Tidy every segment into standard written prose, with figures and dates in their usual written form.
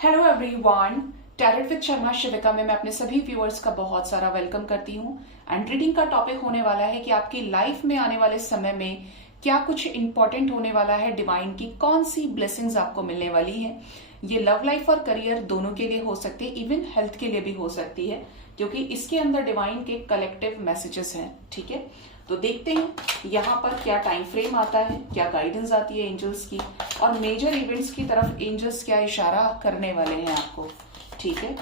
Hello everyone, tarot with Sharma Shivika में मैं अपने सभी व्यूअर्स का बहुत सारा वेलकम करती हूँ। एंड रीडिंग का टॉपिक होने वाला है कि आपकी लाइफ में आने वाले समय में क्या कुछ इंपॉर्टेंट होने वाला है, डिवाइन की कौन सी ब्लेसिंग्स आपको मिलने वाली है। ये लव लाइफ और करियर दोनों के लिए हो सकती है, इवन हेल्थ के लिए भी हो सकती है, क्योंकि इसके अंदर डिवाइन के कलेक्टिव मैसेजेस हैं। ठीक है, तो देखते हैं यहाँ पर क्या टाइम फ्रेम आता है, क्या गाइडेंस आती है एंजल्स की, और मेजर इवेंट्स की तरफ एंजल्स क्या इशारा करने वाले हैं आपको। ठीक है,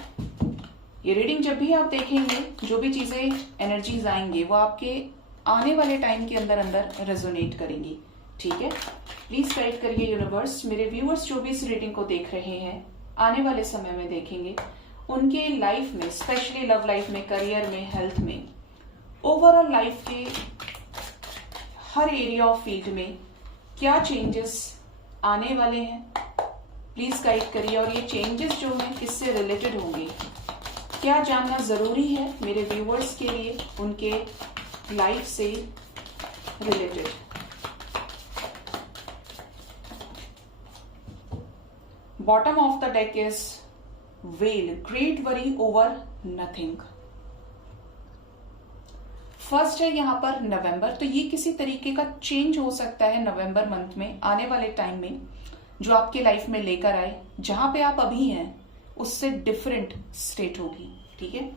ये रीडिंग जब भी आप देखेंगे, जो भी चीजें एनर्जीज आएंगी वो आपके आने वाले टाइम के अंदर अंदर रेजोनेट करेंगी। ठीक है, प्लीज गाइड करिए यूनिवर्स। मेरे व्यूअर्स जो भी इस रीडिंग को देख रहे हैं, आने वाले समय में देखेंगे, उनके लाइफ में, स्पेशली लव लाइफ में, करियर में, हेल्थ में, ओवरऑल लाइफ के हर एरिया ऑफ फील्ड में क्या चेंजेस आने वाले हैं, प्लीज गाइड करिए। और ये चेंजेस जो हैं किससे रिलेटेड होंगे, क्या जानना जरूरी है मेरे व्यूअर्स के लिए उनके लाइफ से related. Bottom of the deck is well, great worry over nothing. First है यहाँ पर नवंबर, तो ये किसी तरीके का चेंज हो सकता है नवंबर मंथ में, आने वाले टाइम में, जो आपके लाइफ में लेकर आए, जहां पे आप अभी हैं उससे डिफरेंट स्टेट होगी। ठीक है,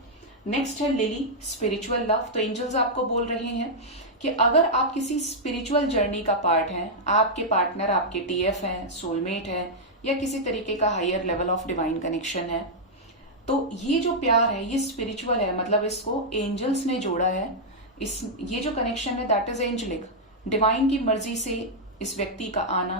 नेक्स्ट है लिली, स्पिरिचुअल लव। तो एंजल्स आपको बोल रहे हैं कि अगर आप किसी स्पिरिचुअल जर्नी का पार्ट हैं, आपके पार्टनर आपके टीएफ हैं, सोलमेट है, या किसी तरीके का higher level of divine connection है, तो ये जो प्यार है ये स्पिरिचुअल है, मतलब इसको एंजल्स ने जोड़ा है। ये जो कनेक्शन है दैट इज एंजलिक, डिवाइन की मर्जी से इस व्यक्ति का आना,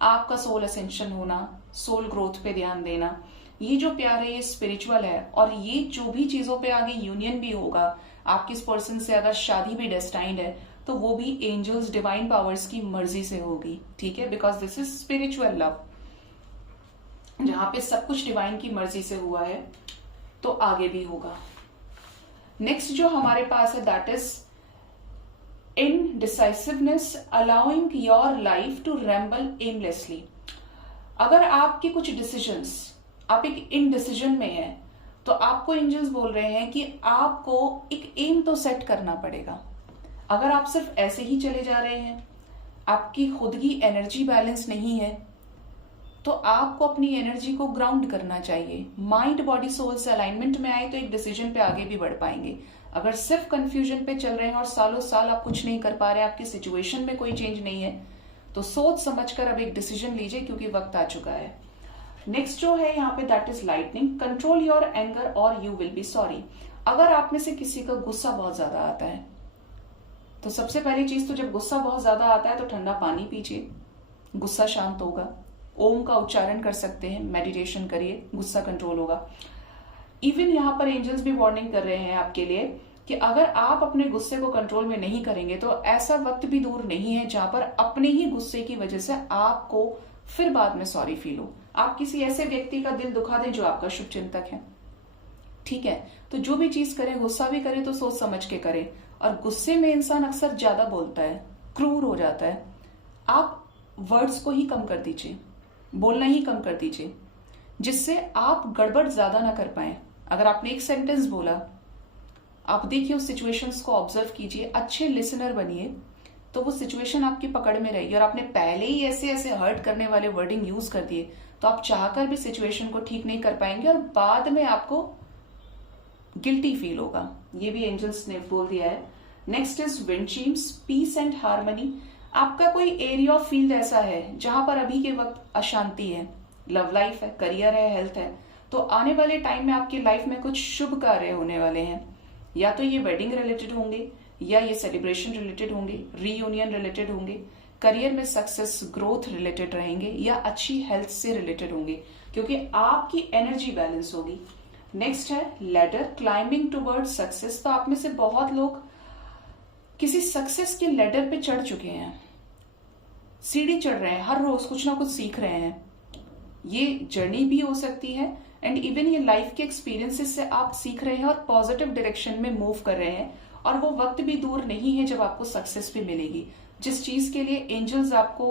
आपका सोल असेंशन होना, सोल ग्रोथ पे ध्यान देना, ये जो प्यार है ये स्पिरिचुअल है। और ये जो भी चीजों पे आगे यूनियन भी होगा, आपकी इस पर्सन से अगर शादी भी डेस्टाइंड है, तो वो भी एंजल्स, डिवाइन पावर्स की मर्जी से होगी। ठीक है, because this is spiritual love, जहां पे सब कुछ डिवाइन की मर्जी से हुआ है, तो आगे भी होगा। नेक्स्ट जो हमारे पास है that is indecisiveness, allowing your life to ramble aimlessly. अगर आपके कुछ डिसीजंस, आप एक इनडिसीजन में हैं, तो आपको एंजल्स बोल रहे हैं कि आपको एक एम तो सेट करना पड़ेगा। अगर आप सिर्फ ऐसे ही चले जा रहे हैं, आपकी खुद की एनर्जी बैलेंस नहीं है, तो आपको अपनी एनर्जी को ग्राउंड करना चाहिए। माइंड बॉडी सोल से अलाइनमेंट में आए तो एक डिसीजन पे आगे भी बढ़ पाएंगे। अगर सिर्फ कंफ्यूजन पे चल रहे हैं और सालों साल आप कुछ नहीं कर पा रहे, आपकी सिचुएशन में कोई चेंज नहीं है, तो सोच समझकर अब एक डिसीजन लीजिए, क्योंकि वक्त आ चुका है। नेक्स्ट जो है यहाँ पे that is lightning, control your anger और यू विल बी सॉरी। अगर आप में से किसी का गुस्सा बहुत ज्यादा आता है, तो सबसे पहली चीज तो जब गुस्सा बहुत ज्यादा आता है तो ठंडा पानी पीजिए, गुस्सा शांत होगा। ओम का उच्चारण कर सकते हैं, मेडिटेशन करिए, गुस्सा कंट्रोल होगा। इवन यहाँ पर एंजल्स भी वार्निंग कर रहे हैं आपके लिए कि अगर आप अपने गुस्से को कंट्रोल में नहीं करेंगे, तो ऐसा वक्त भी दूर नहीं है जहां पर अपने ही गुस्से की वजह से आपको फिर बाद में सॉरी फील हो, आप किसी ऐसे व्यक्ति का दिल दुखा दें जो आपका शुभ चिंतक है। ठीक है, तो जो भी चीज करें, गुस्सा भी करें तो सोच समझ के करें। और गुस्से में इंसान अक्सर ज्यादा बोलता है, क्रूर हो जाता है। आप वर्ड्स को ही कम कर दीजिए, बोलना ही कम कर दीजिए, जिससे आप गड़बड़ ज्यादा ना कर पाए। अगर आपने एक सेंटेंस बोला, आप देखिए उस सिचुएशंस को ऑब्जर्व कीजिए, अच्छे लिसनर बनिए, तो वो सिचुएशन आपकी पकड़ में रहेगी। और आपने पहले ही ऐसे ऐसे हर्ट करने वाले वर्डिंग यूज कर दिए, तो आप चाहकर भी सिचुएशन को ठीक नहीं कर पाएंगे और बाद में आपको गिल्टी फील होगा। ये भी एंजल्स ने बोल दिया है। Next is wind chimes, peace and harmony. आपका कोई एरिया ऑफ फील्ड ऐसा है जहां पर अभी के वक्त अशांति है, लव लाइफ है, करियर है, हेल्थ है, तो आने वाले टाइम में आपकी लाइफ में कुछ शुभ कार्य होने वाले हैं। या तो ये वेडिंग रिलेटेड होंगे, या ये सेलिब्रेशन रिलेटेड होंगे, रीयूनियन रिलेटेड होंगे, करियर में सक्सेस ग्रोथ रिलेटेड रहेंगे, या अच्छी हेल्थ से रिलेटेड होंगे, क्योंकि आपकी एनर्जी बैलेंस होगी। नेक्स्ट है लैडर, क्लाइंबिंग टुवर्ड सक्सेस। तो आप में से बहुत लोग किसी सक्सेस के लैडर पे चढ़ चुके हैं, सीढ़ी चढ़ रहे हैं, हर रोज कुछ ना कुछ सीख रहे हैं। ये जर्नी भी हो सकती है, एंड इवन ये लाइफ के एक्सपीरियंसेस से आप सीख रहे हैं और पॉजिटिव डायरेक्शन में मूव कर रहे हैं। और वो वक्त भी दूर नहीं है जब आपको सक्सेस भी मिलेगी, जिस चीज के लिए एंजल्स आपको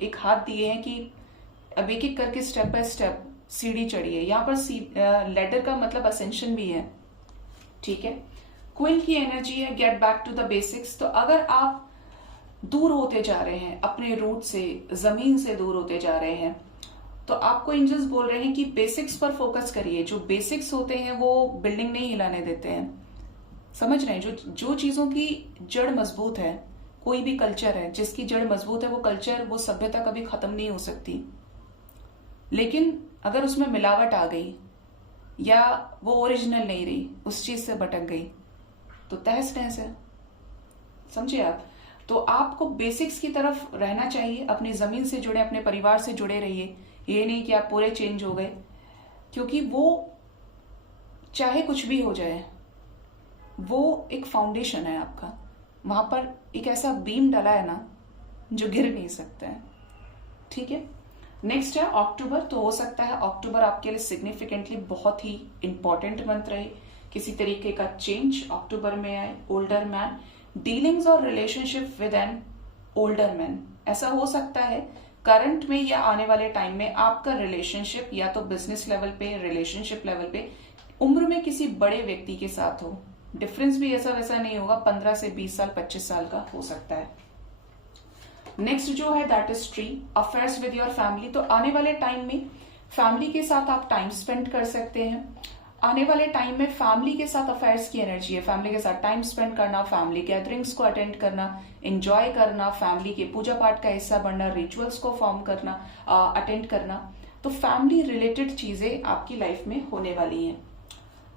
एक हाथ दिए हैं कि अब एक एक करके स्टेप बाय स्टेप सीढ़ी चढ़िए। यहाँ पर लेडर का मतलब असेंशन भी है, ठीक है। क्विल की एनर्जी है get back to the basics. तो अगर आप दूर होते जा रहे हैं अपने रूट से, जमीन से दूर होते जा रहे हैं, तो आपको एंजल्स बोल रहे हैं कि बेसिक्स पर फोकस करिए। जो बेसिक्स होते हैं वो बिल्डिंग नहीं हिलाने देते हैं, समझ रहे हैं। जो चीजों की जड़ मजबूत है, कोई भी कल्चर है जिसकी जड़ मजबूत है, वो कल्चर, वो सभ्यता कभी खत्म नहीं हो सकती। लेकिन अगर उसमें मिलावट आ गई या वो ओरिजिनल नहीं रही, उस चीज से भटक गई, तो तहस नहस है, समझे आप। तो आपको बेसिक्स की तरफ रहना चाहिए, अपनी जमीन से जुड़े, अपने परिवार से जुड़े रहिए। ये नहीं कि आप पूरे चेंज हो गए, क्योंकि वो चाहे कुछ भी हो जाए, वो एक फाउंडेशन है आपका। वहां पर एक ऐसा बीम डाला है ना जो गिर नहीं सकता है, ठीक है। नेक्स्ट है अक्टूबर। तो हो सकता है अक्टूबर आपके लिए सिग्निफिकेंटली बहुत ही इंपॉर्टेंट मंथ रहे। किसी तरीके का चेंज अक्टूबर में आए। ओल्डर मैन, डीलिंग्स और relationship with an older man. ऐसा हो सकता है करंट में या आने वाले टाइम में आपका रिलेशनशिप या तो बिजनेस लेवल पे, रिलेशनशिप लेवल पे, उम्र में किसी बड़े व्यक्ति के साथ हो। डिफरेंस भी ऐसा वैसा नहीं होगा, 15 से 20 साल, 25 साल का हो सकता है। नेक्स्ट जो है that is tree, affairs with your family. तो आने वाले टाइम में फैमिली के साथ आप टाइम स्पेंड कर सकते हैं। आने वाले टाइम में फैमिली के साथ अफेयर्स की एनर्जी है। फैमिली के साथ टाइम स्पेंड करना, फैमिली गैदरिंग्स को अटेंड करना, एंजॉय करना, फैमिली के पूजा पाठ का हिस्सा बनना, रिचुअल्स को फॉर्म करना, अटेंड करना। तो फैमिली रिलेटेड चीजें आपकी लाइफ में होने वाली हैं।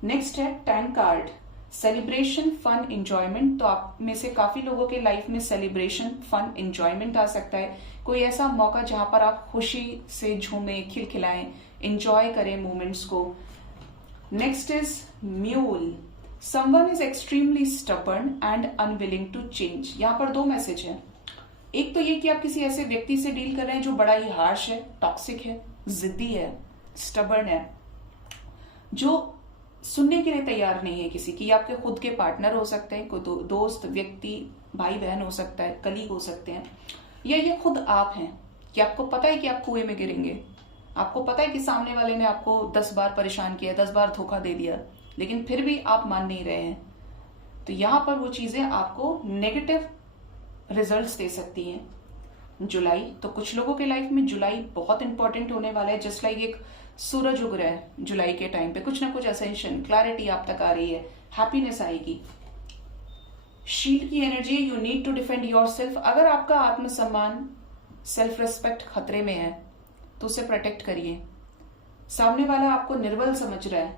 नेक्स्ट है 10 कार्ड, सेलिब्रेशन, फन, एंजॉयमेंट। तो आप में से काफी लोगों के लाइफ में सेलिब्रेशन, फन, एंजॉयमेंट आ सकता है। कोई ऐसा मौका जहां पर आप खुशी से झूमें, खिलखिलाएं, एंजॉय करें मोमेंट्स को। Next is mule, someone is extremely stubborn and unwilling to change. यहाँ पर 2 मैसेज है। एक तो ये कि आप किसी ऐसे व्यक्ति से डील कर रहे हैं जो बड़ा ही हार्श है, टॉक्सिक है, जिद्दी है, स्टबर्न है, जो सुनने के लिए तैयार नहीं है किसी की। आपके खुद के पार्टनर हो सकते हैं, कोई दोस्त, व्यक्ति, भाई बहन हो सकता है, कलीग हो सकते हैं, या ये खुद आप हैं कि आपको पता है कि आप कुएं में गिरेंगे। आपको पता है कि सामने वाले ने आपको 10 बार परेशान किया, 10 बार धोखा दे दिया, लेकिन फिर भी आप मान नहीं रहे हैं। तो यहां पर वो चीजें आपको नेगेटिव रिजल्ट्स दे सकती हैं। जुलाई, तो कुछ लोगों के लाइफ में जुलाई बहुत इंपॉर्टेंट होने वाला है। जस्ट लाइक एक सूरज उग रहा है जुलाई के टाइम पे, कुछ ना कुछ असेंशन, क्लैरिटी आप तक आ रही है, हैप्पीनेस आएगी। शील्ड की energy, you need to defend yourself. अगर आपका आत्मसम्मान, सेल्फ रिस्पेक्ट खतरे में है तो उसे प्रोटेक्ट करिए। सामने वाला आपको निर्बल समझ रहा है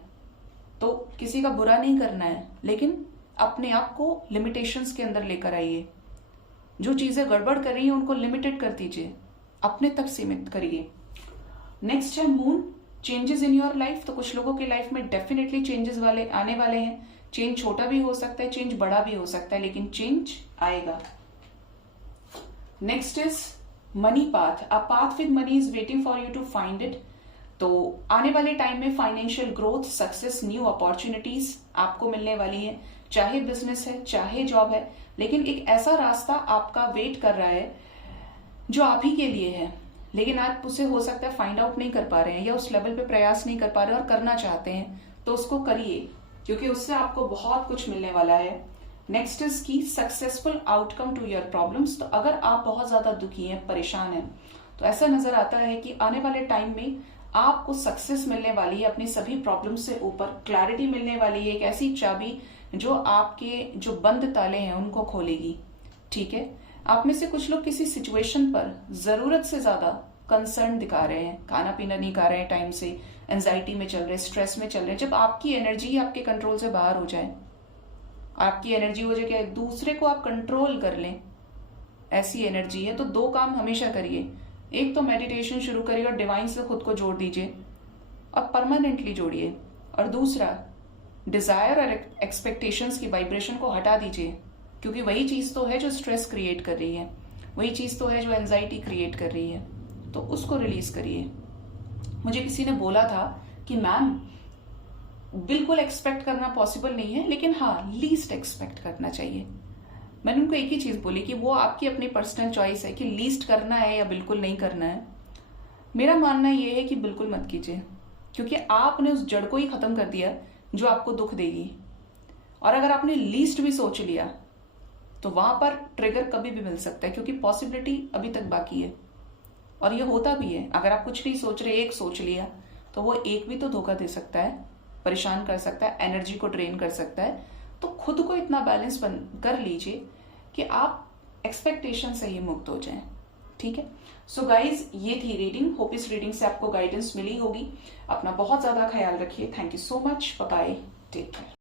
तो किसी का बुरा नहीं करना है, लेकिन अपने आप को लिमिटेशंस के अंदर लेकर आइए। जो चीजें गड़बड़ कर रही है उनको लिमिटेड कर दीजिए, अपने तक सीमित करिए। नेक्स्ट है moon, changes in your life. तो कुछ लोगों के लाइफ में डेफिनेटली चेंजेस वाले आने वाले हैं। चेंज छोटा भी हो सकता है, चेंज बड़ा भी हो सकता है, लेकिन चेंज आएगा। Next is money path, a path with money is waiting for you to find it. तो आने वाले टाइम में financial growth, success, new opportunities आपको मिलने वाली है। चाहे बिजनेस है, चाहे जॉब है, लेकिन एक ऐसा रास्ता आपका वेट कर रहा है जो आप ही के लिए है, लेकिन आप उसे हो सकता है फाइंड आउट नहीं कर पा रहे हैं या उस लेवल पे प्रयास नहीं कर पा रहे और करना चाहते हैं, तो उसको करिए, क्योंकि उससे आपको बहुत कुछ मिलने वाला है। Next is key successful outcome to your problems. तो अगर आप बहुत ज्यादा दुखी हैं, परेशान हैं, तो ऐसा नजर आता है कि आने वाले टाइम में आपको सक्सेस मिलने वाली है, अपनी सभी प्रॉब्लम से ऊपर क्लैरिटी मिलने वाली है, एक ऐसी चाबी जो आपके जो बंद ताले हैं उनको खोलेगी, ठीक है। आप में से कुछ लोग किसी सिचुएशन पर जरूरत से ज्यादा कंसर्न दिखा रहे हैं, खाना पीना नहीं खा रहे हैं टाइम से, एंजाइटी में चल रहे, स्ट्रेस में चल रहे हैं। जब आपकी एनर्जी आपके कंट्रोल से बाहर हो जाए, आपकी एनर्जी हो जाए कि दूसरे को आप कंट्रोल कर लें, ऐसी एनर्जी है, तो 2 काम हमेशा करिए। एक तो मेडिटेशन शुरू करिए और डिवाइन से खुद को जोड़ दीजिए और परमानेंटली जोड़िए, और दूसरा डिजायर और एक्सपेक्टेशंस की वाइब्रेशन को हटा दीजिए, क्योंकि वही चीज तो है जो स्ट्रेस क्रिएट कर रही है, वही चीज तो है जो एंजाइटी क्रिएट कर रही है, तो उसको रिलीज करिए। मुझे किसी ने बोला था कि मैम बिल्कुल एक्सपेक्ट करना पॉसिबल नहीं है, लेकिन हाँ लीस्ट एक्सपेक्ट करना चाहिए। मैंने उनको एक ही चीज बोली कि वो आपकी अपनी पर्सनल चॉइस है कि लीस्ट करना है या बिल्कुल नहीं करना है। मेरा मानना ये है कि बिल्कुल मत कीजिए, क्योंकि आपने उस जड़ को ही खत्म कर दिया जो आपको दुख देगी। और अगर आपने लीस्ट भी सोच लिया तो वहां पर ट्रिगर कभी भी मिल सकता है, क्योंकि पॉसिबिलिटी अभी तक बाकी है। और ये होता भी है, अगर आप कुछ नहीं सोच रहे, एक सोच लिया तो वो एक भी तो धोखा दे सकता है, परेशान कर सकता है, एनर्जी को ड्रेन कर सकता है। तो खुद को इतना बैलेंस कर लीजिए कि आप एक्सपेक्टेशन से ही मुक्त हो जाएं। ठीक है। सो गाइज, ये थी रीडिंग। होप इस रीडिंग से आपको गाइडेंस मिली होगी। अपना बहुत ज्यादा ख्याल रखिए। Thank you so much. Bye bye. Take care.